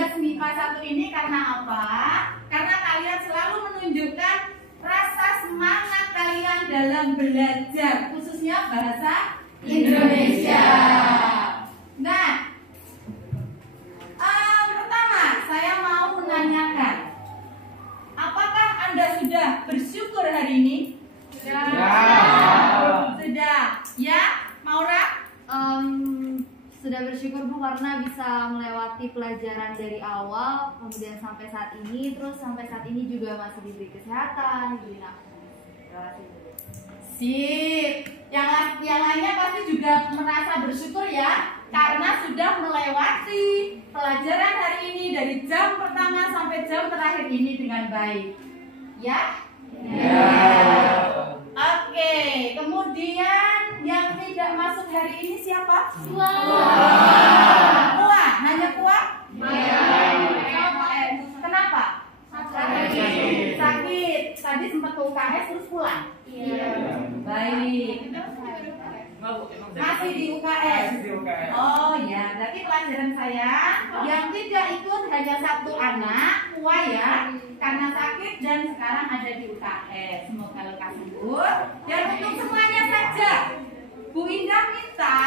tugas MIPA 1 ini karena apa? Karena kalian selalu menunjukkan rasa semangat kalian dalam belajar, khususnya bahasa Indonesia. Nah, pertama saya mau menanyakan, apakah Anda sudah bersyukur hari ini? Sudah. Sudah. Ya, Maura? Sudah bersyukur Bu karena bisa melewati pelajaran dari awal kemudian sampai saat ini, terus sampai saat ini juga masih diberi kesehatan, diberi nafas. Terima kasih Bu. Sip. Yang lainnya pasti juga merasa bersyukur ya, karena sudah melewati pelajaran hari ini dari jam pertama sampai jam terakhir ini dengan baik. Ya? Ya. Oke, kemudian yang tidak masuk hari ini siapa? Kuah. Hanya kuah? Kenapa? Sakit. Tadi sempat ke UKS terus pulang? Iya. Baik. Masih di UKS? Oh ya, berarti pelajaran saya yang tidak ikut hanya 1 anak, kuah ya, karena sakit dan sekarang ada di UKS. Semoga lekas sembuh. Dan untuk semuanya saja, Bu Indah minta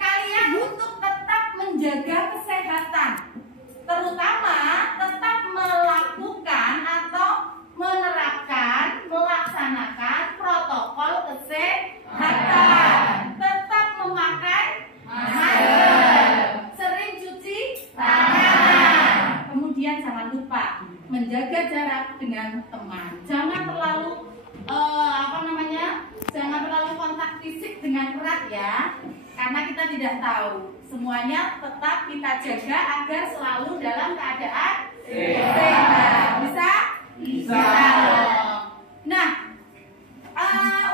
kalian untuk tetap menjaga kesehatan, terutama tetap melakukan atau menerapkan, melaksanakan protokol kesehatan, tetap memakai masker, sering cuci tangan, kemudian jangan lupa menjaga jarak dengan teman, jangan terlalu jangan terlalu kontak fisik dengan erat ya, karena kita tidak tahu. Semuanya tetap kita jaga agar selalu dalam keadaan sehat. Bisa? Bisa. Nah,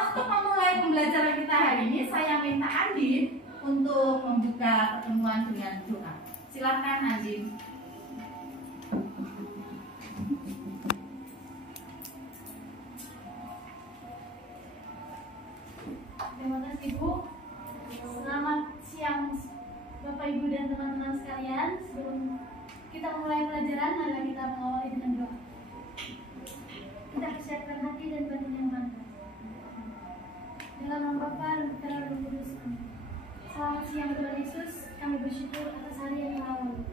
untuk memulai pembelajaran kita hari ini, saya minta Andin untuk membuka pertemuan dengan doa. Silakan Andin. Terima kasih Bu. Selamat siang Bapak Ibu dan teman-teman sekalian. Sebelum kita mulai pelajaran, mari kita mengawali dengan doa. Kita persiapkan hati dan batin yang bangga. Dalam nama Bapa dan Putra dan Roh Kudus. Amin. Selamat siang Tuhan Yesus. Kami bersyukur atas hari yang telah lalu.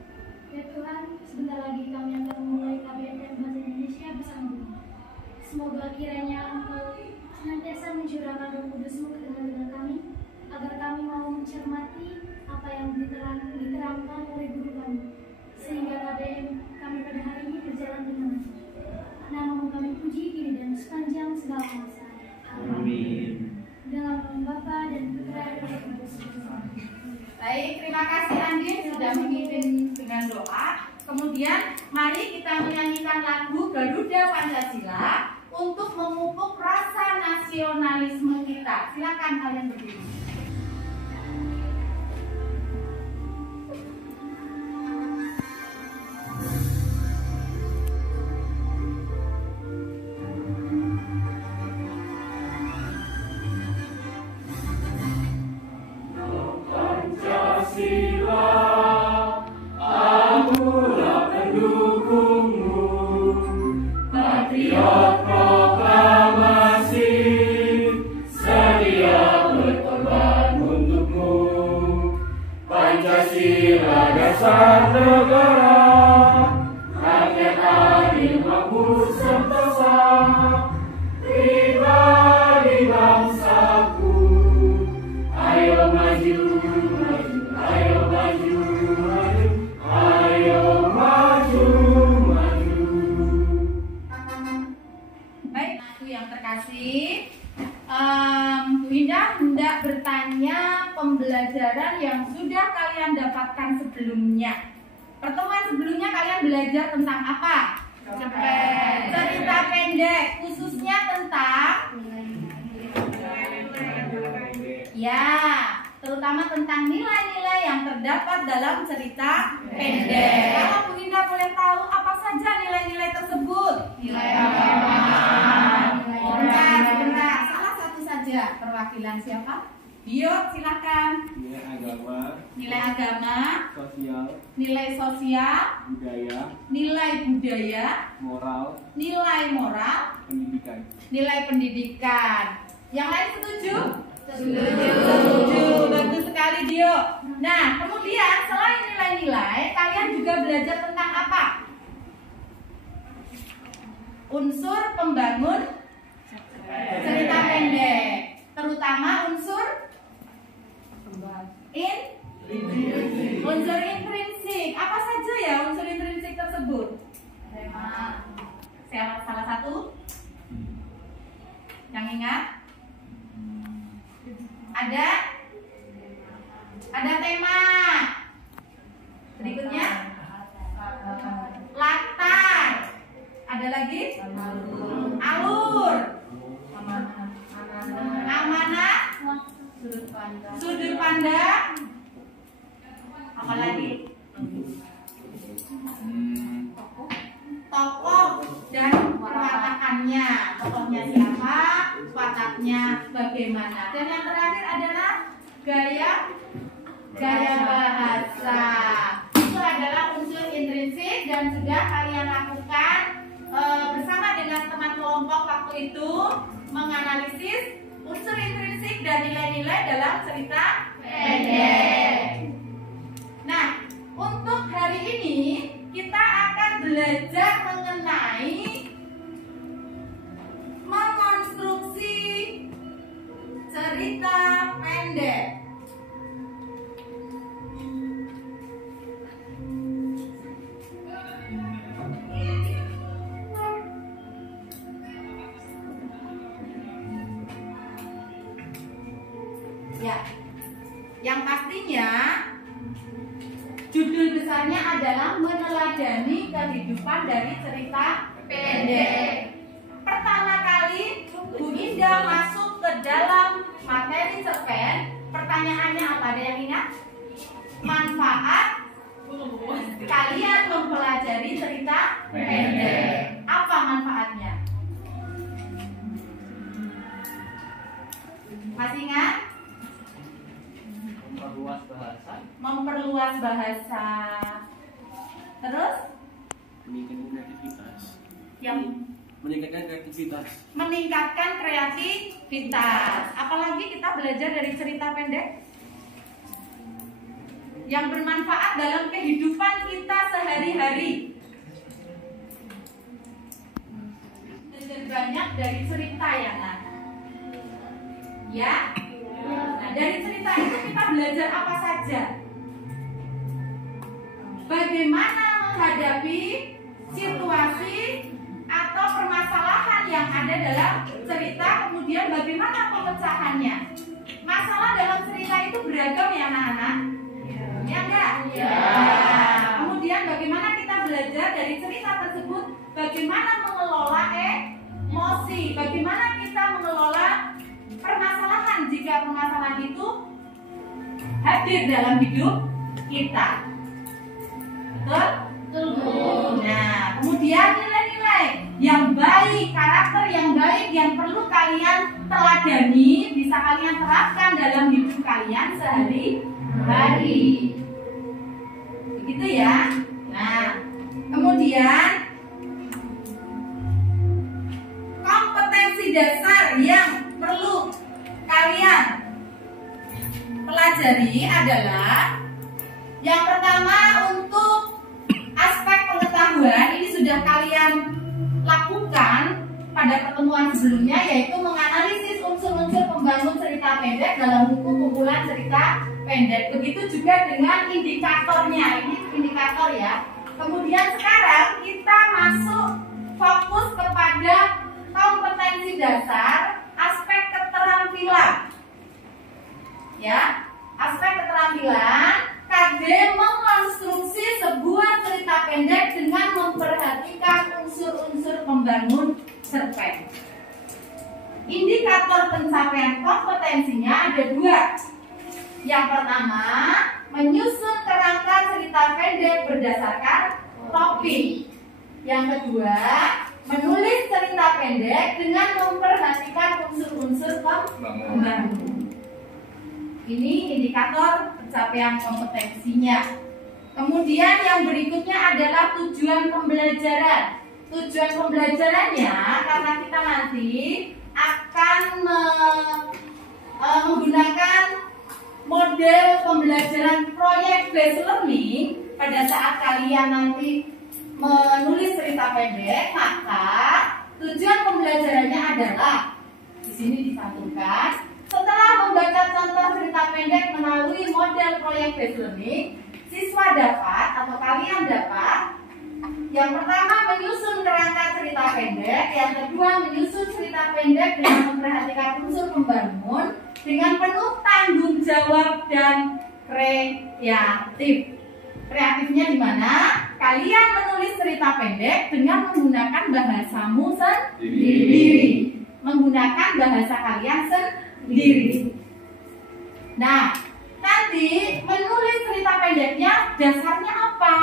Ya Tuhan, sebentar lagi kami akan memulai KBM Bahasa Indonesia bersama Bu. Semoga kiranya Engkau senantiasa mencurahkan Roh Kudus-Mu ke dalam kami, agar kami mau mencermati apa yang diterangkan oleh guru kami, sehingga KBM kami pada hari ini berjalan dengan lancar. Nama-Mu kami puji kini dan sepanjang segala masa. Amin. Dalam nama Bapa dan Putra dan Roh Kudus. Baik, terima kasih Andin sudah memimpin dengan doa. Kemudian mari kita menyanyikan lagu Garuda Pancasila untuk memupuk rasa nasionalisme kita. Silakan kalian berdiri. Dasar negara, rakyat adil makmur sentosa, pribadi bangsaku. Ayo maju, maju, ayo maju, maju, ayo maju, maju. Baik, aku yang terkasih, Bu Indah hendak bertanya pembelajaran yang sudah kalian dapatkan sebelumnya. Pertemuan sebelumnya kalian belajar tentang apa? Cerita pendek, khususnya tentang ya, terutama tentang nilai-nilai yang terdapat dalam cerita pendek. Kalau Bu Indah boleh tahu apa saja nilai-nilai tersebut? Nilai agama. Sebentar, salah satu saja. Perwakilan siapa? Bio, silakan. Nilai agama. Nilai agama. Sosial. Nilai sosial. budaya, nilai budaya, moral, nilai moral, pendidikan. nilai pendidikan. Yang lain setuju? Setuju. Bagus sekali Dio. Nah, kemudian selain nilai-nilai, kalian juga belajar tentang apa? Unsur pembangun cerita pendek, terutama unsur unsur intrinsik. Apa saja ya unsur intrinsik tersebut? Salah satu yang ingat? Ada tema. Berikutnya latar. Ada lagi? Alur. Amanah. Sudut pandang. Apa lagi? Tokoh dan perwatakannya. Tokohnya siapa? Wataknya bagaimana? Dan yang terakhir adalah gaya bahasa. Itu adalah unsur intrinsik dan sudah kalian lakukan bersama dengan teman kelompok waktu itu menganalisis unsur intrinsik dan nilai-nilai dalam cerita pendek. Nah, untuk hari ini kita akan belajar mengenai mengonstruksi cerita pendek. Ya, yang pastinya judul besarnya adalah meneladani kehidupan dari cerita pendek. Pertama kali Bu Indah masuk ke dalam materi cerpen, pertanyaannya apa? Ada yang ingat? Manfaat kalian mempelajari cerita pendek. Apa manfaatnya? Masih ingat? Memperluas bahasa, Memperluas bahasa. Terus? meningkatkan kreativitas. Yang Meningkatkan kreativitas. meningkatkan kreativitas. Apalagi kita belajar dari cerita pendek yang bermanfaat dalam kehidupan kita sehari-hari. Belajar banyak dari cerita ya Nak. Ya. Nah, dari cerita itu kita belajar apa saja? Bagaimana menghadapi situasi atau permasalahan yang ada dalam cerita, kemudian bagaimana pemecahannya. Masalah dalam cerita itu beragam ya anak-anak? Ya enggak? Ya. Kemudian bagaimana kita belajar dari cerita tersebut, bagaimana mengelola emosi, bagaimana kita mengelola permasalahan jika permasalahan itu hadir dalam hidup kita. Betul? Nah, kemudian nilai-nilai yang baik, karakter yang baik yang perlu kalian teladani, bisa kalian terapkan dalam hidup kalian sehari-hari. Begitu ya. Nah, kemudian kompetensi dasar yang perlu kalian pelajari adalah yang pertama untuk aspek pengetahuan. Ini sudah kalian lakukan pada pertemuan sebelumnya, yaitu menganalisis unsur-unsur pembangun cerita pendek dalam buku kumpulan cerita pendek. Begitu juga dengan indikatornya. Ini indikator ya. Kemudian sekarang kita masuk fokus kepada kompetensi dasar aspek keterampilan. Ya, aspek keterampilan KD mengonstruksi sebuah cerita pendek dengan memperhatikan unsur-unsur pembangun cerpen. Indikator pencapaian kompetensinya ada dua. Yang pertama, menyusun kerangka cerita pendek berdasarkan topik. Yang kedua, menulis cerita pendek dengan memperhatikan unsur-unsur pembangun. Ini indikator pencapaian kompetensinya. Kemudian yang berikutnya adalah tujuan pembelajaran. Tujuan pembelajarannya karena kita nanti akan menggunakan model pembelajaran proyek based learning pada saat kalian nanti menulis cerita pendek, maka tujuan pembelajarannya adalah di sini dicantumkan. Setelah membaca contoh cerita pendek melalui model proyek based learning, siswa dapat atau kalian dapat yang pertama menyusun kerangka cerita pendek, yang kedua menyusun cerita pendek dengan memperhatikan unsur pembangun dengan penuh tanggung jawab dan kreatif. Kreatifnya di mana? Kalian menulis cerita pendek dengan menggunakan bahasamu sendiri. Menggunakan bahasa kalian sendiri. Nah, nanti menulis cerita pendeknya dasarnya apa?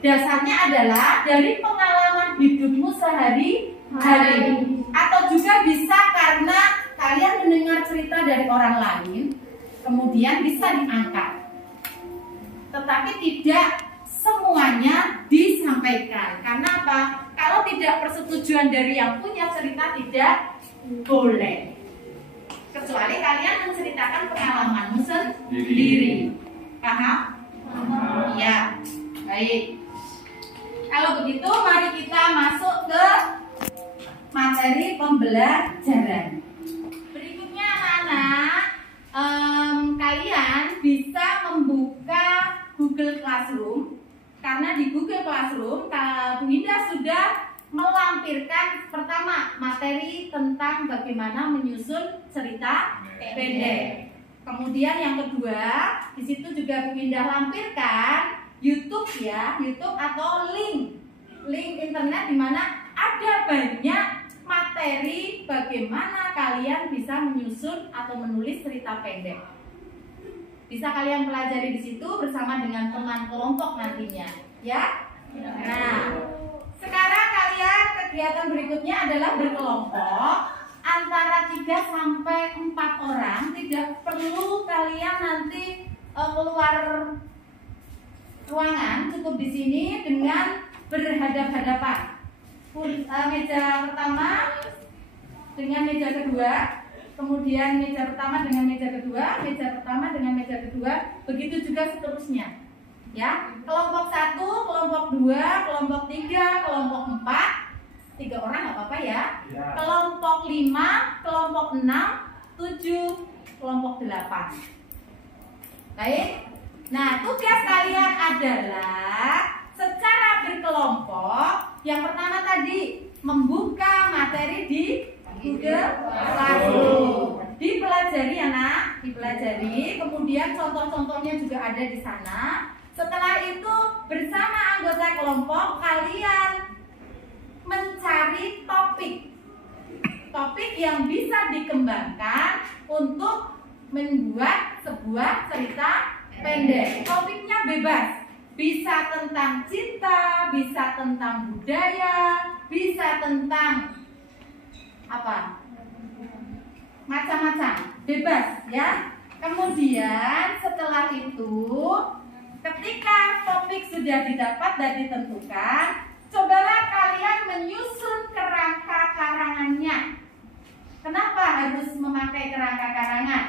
Dasarnya adalah dari pengalaman hidupmu sehari-hari. Atau juga bisa karena kalian mendengar cerita dari orang lain, kemudian bisa diangkat. Tetapi tidak semuanya disampaikan. Karena apa? Kalau tidak persetujuan dari yang punya cerita tidak boleh. Kecuali kalian menceritakan pengalamanmu sendiri. Paham? Iya. Baik. Kalau begitu mari kita masuk ke materi pembelajaran. Berikutnya anak-anak, kalian bisa membuka Google Classroom. Karena di Google Classroom Bu Indah sudah melampirkan pertama materi tentang bagaimana menyusun cerita pendek. Kemudian yang kedua, di situ juga Bu Indah lampirkan YouTube ya, YouTube atau link internet di mana ada banyak materi bagaimana kalian bisa menyusun atau menulis cerita pendek. Bisa kalian pelajari di situ bersama dengan teman kelompok nantinya, ya. Nah, sekarang kalian kegiatan berikutnya adalah berkelompok antara 3 sampai 4 orang. Tidak perlu kalian nanti keluar ruangan, cukup di sini dengan berhadap-hadapan. Meja pertama dengan meja kedua, kemudian meja pertama dengan meja kedua, meja pertama dengan meja kedua, begitu juga seterusnya. Ya, kelompok 1, kelompok 2, kelompok 3, kelompok 4, 3 orang nggak apa-apa ya. Kelompok 5, kelompok 6, 7, kelompok 8. Baik. Nah, tugas kalian adalah secara berkelompok. Yang pertama tadi membuka materi di Google Classroom. Dipelajari anak, dipelajari. Kemudian contoh-contohnya juga ada di sana. Setelah itu bersama anggota kelompok kalian mencari topik yang bisa dikembangkan untuk membuat sebuah cerita pendek. Topiknya bebas, bisa tentang cinta, bisa tentang budaya, bisa tentang apa? Macam-macam, bebas ya. Kemudian setelah itu, ketika topik sudah didapat dan ditentukan, cobalah kalian menyusun kerangka karangannya. Kenapa harus memakai kerangka karangan?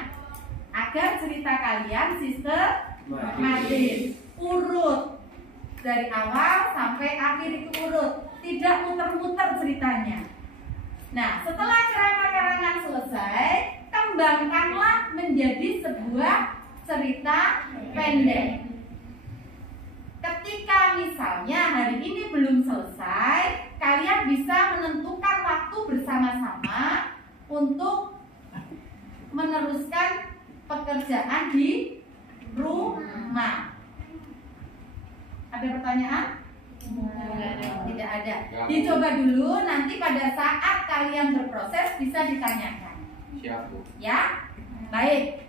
Agar cerita kalian sistematis, urut dari awal sampai akhir itu urut, tidak muter-muter ceritanya. Nah, setelah kerangka karangan selesai, kembangkanlah menjadi sebuah cerita pendek. Ketika misalnya hari ini belum selesai, kalian bisa menentukan waktu bersama-sama untuk meneruskan pekerjaan di rumah. Ada pertanyaan? Tidak ada. Dicoba dulu, nanti pada saat kalian berproses bisa ditanyakan. Siap, Bu. Ya? Baik.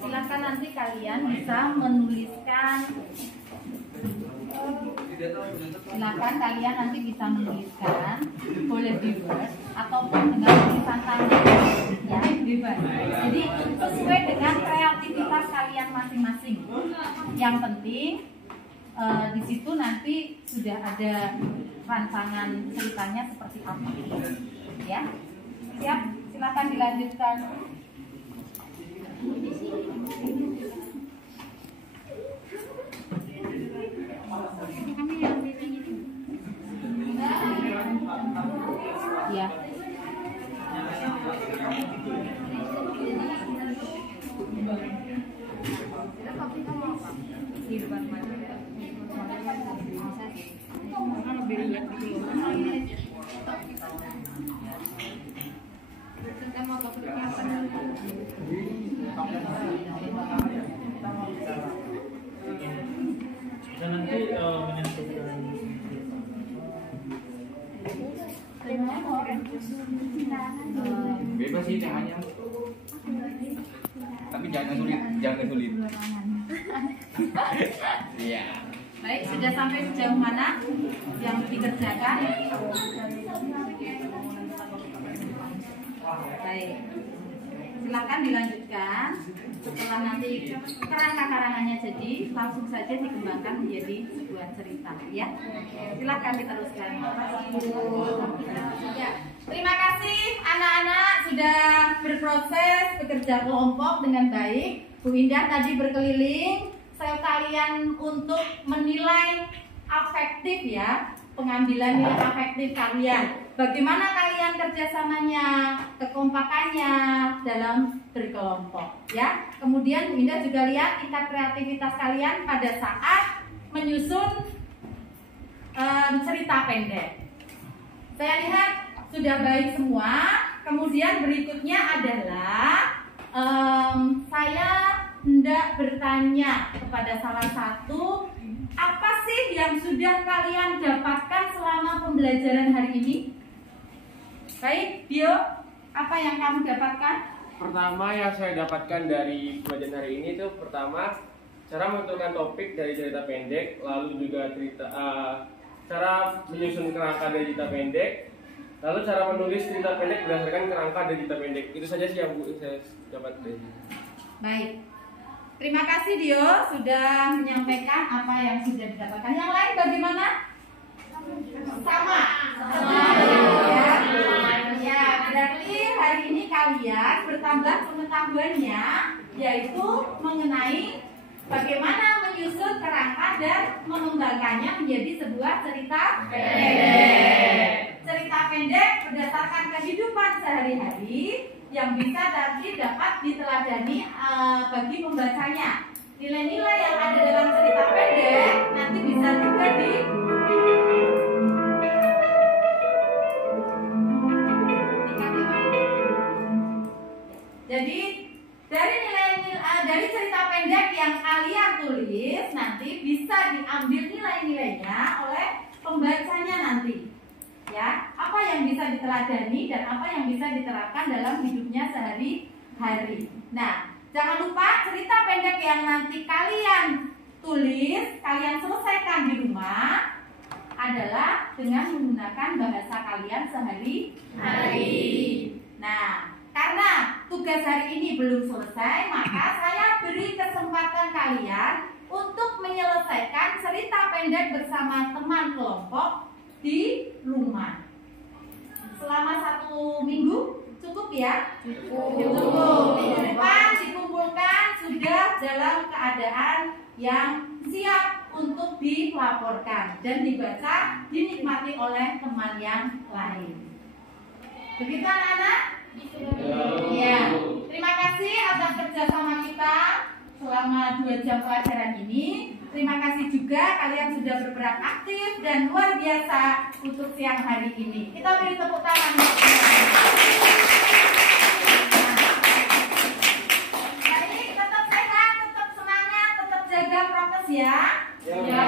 Silakan nanti kalian bisa menuliskan Silakan kalian nanti bisa menuliskan, boleh di Word ataupun dengan tulisan tangan, ya bebas. Jadi sesuai dengan kreativitas kalian masing-masing. Yang penting di situ nanti sudah ada rancangan ceritanya seperti apa, ya. Siap, silakan dilanjutkan. Ya. Dan nanti menentukan Bebas sih temanya. Tapi jangan sulit, jangan sulit. Iya. Baik, sudah sampai sejauh mana yang dikerjakan? Baik, silakan dilanjutkan. Setelah nanti kerangka karangannya jadi, langsung saja dikembangkan menjadi sebuah cerita, ya. Silakan diteruskan. Ya, terima kasih anak-anak sudah berproses bekerja kelompok dengan baik. Bu Indah tadi berkeliling kalian untuk menilai afektif, ya, pengambilan nilai afektif kalian. Bagaimana kalian kerjasamanya, kekompakannya dalam berkelompok, ya. Kemudian Bu Indah juga lihat tingkat kreativitas kalian pada saat menyusun cerita pendek. Saya lihat sudah baik semua. Kemudian berikutnya adalah saya hendak bertanya kepada salah satu, apa sih yang sudah kalian dapatkan selama pembelajaran hari ini? Baik, Bio, apa yang kamu dapatkan? Pertama yang saya dapatkan dari pelajaran hari ini itu pertama cara menentukan topik dari cerita pendek, lalu juga cara menyusun kerangka dari cerita pendek, lalu cara menulis cerita pendek berdasarkan kerangka dari cerita pendek. Itu saja sih yang saya dapat dari. Baik. Terima kasih Dio sudah menyampaikan apa yang sudah didapatkan. Yang lain bagaimana? Sama. Ya, berarti hari ini kalian bertambah pengetahuannya, yaitu mengenai bagaimana menyusun kerangka dan mengembangkannya menjadi sebuah cerita pendek. Cerita pendek berdasarkan kehidupan sehari-hari yang bisa nanti dapat diteladani bagi pembacanya. Nilai-nilai yang ada dalam cerita pendek nanti bisa juga jadi dari cerita pendek yang kalian tulis nanti bisa diambil nilai-nilainya oleh pembacanya nanti. Ya, apa yang bisa diteladani dan apa yang bisa diterapkan dalam hidupnya sehari-hari. Nah, jangan lupa cerita pendek yang nanti kalian tulis, kalian selesaikan di rumah adalah dengan menggunakan bahasa kalian sehari-hari. Nah, karena tugas hari ini belum selesai, maka saya beri kesempatan kalian untuk menyelesaikan cerita pendek bersama teman kelompok di rumah. Selama 1 minggu cukup ya? Cukup. Minggu depan dikumpulkan sudah dalam keadaan yang siap untuk dilaporkan dan dibaca, dinikmati oleh teman yang lain. Begitu anak-anak? Ya. Terima kasih atas kerjasama kita selama 2 jam pelajaran ini. Terima kasih juga kalian sudah berperan aktif dan luar biasa untuk siang hari ini. Kita beri tepuk tangan. Nah, ini tetap sehat, tetap semangat, tetap jaga prokes ya. Ya.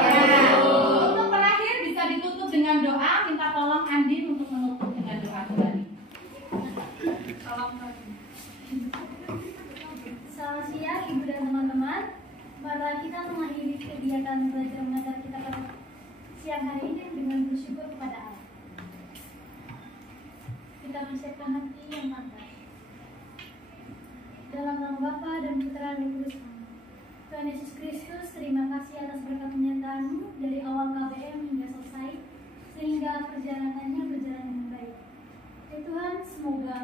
Untuk terakhir bisa ditutup dengan doa. Minta tolong Andin untuk menutup dengan doa kembali. Selamat siang Ibu dan teman-teman. Mari kita mengakhiri kegiatan belajar mengajar kita pada siang hari ini dengan bersyukur kepada Allah. Kita menyiapkan hati yang pantas. Dalam nama Bapa dan Putra dan Roh Kudus. Tuhan Yesus Kristus, terima kasih atas berkat penyertaan-Mu dari awal KBM hingga selesai, sehingga perjalanannya berjalan dengan baik. Ya Tuhan, semoga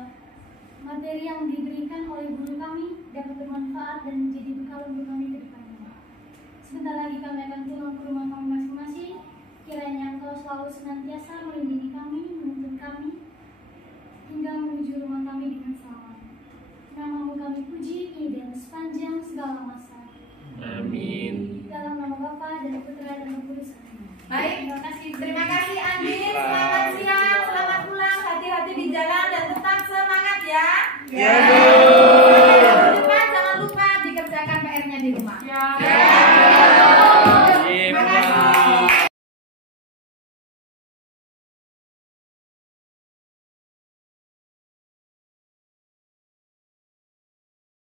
materi yang diberikan oleh guru kami dapat bermanfaat dan menjadi bekal untuk kami ke depannya. Sebentar lagi kami akan pulang ke rumah kami masing-masing. Kiranya Engkau selalu senantiasa melindungi kami, menuntun kami, hingga menuju rumah kami dengan selamat. Nama-Mu kami puji, kini dan sepanjang segala masa. Amin. Dalam nama Bapa dan Putra dan Roh Kudus. Baik, terima kasih Andin. Selamat siang, selamat pulang, hati-hati di jalan dan tetap semangat ya. Ya. Jangan lupa dikerjakan PR-nya di rumah. Ya.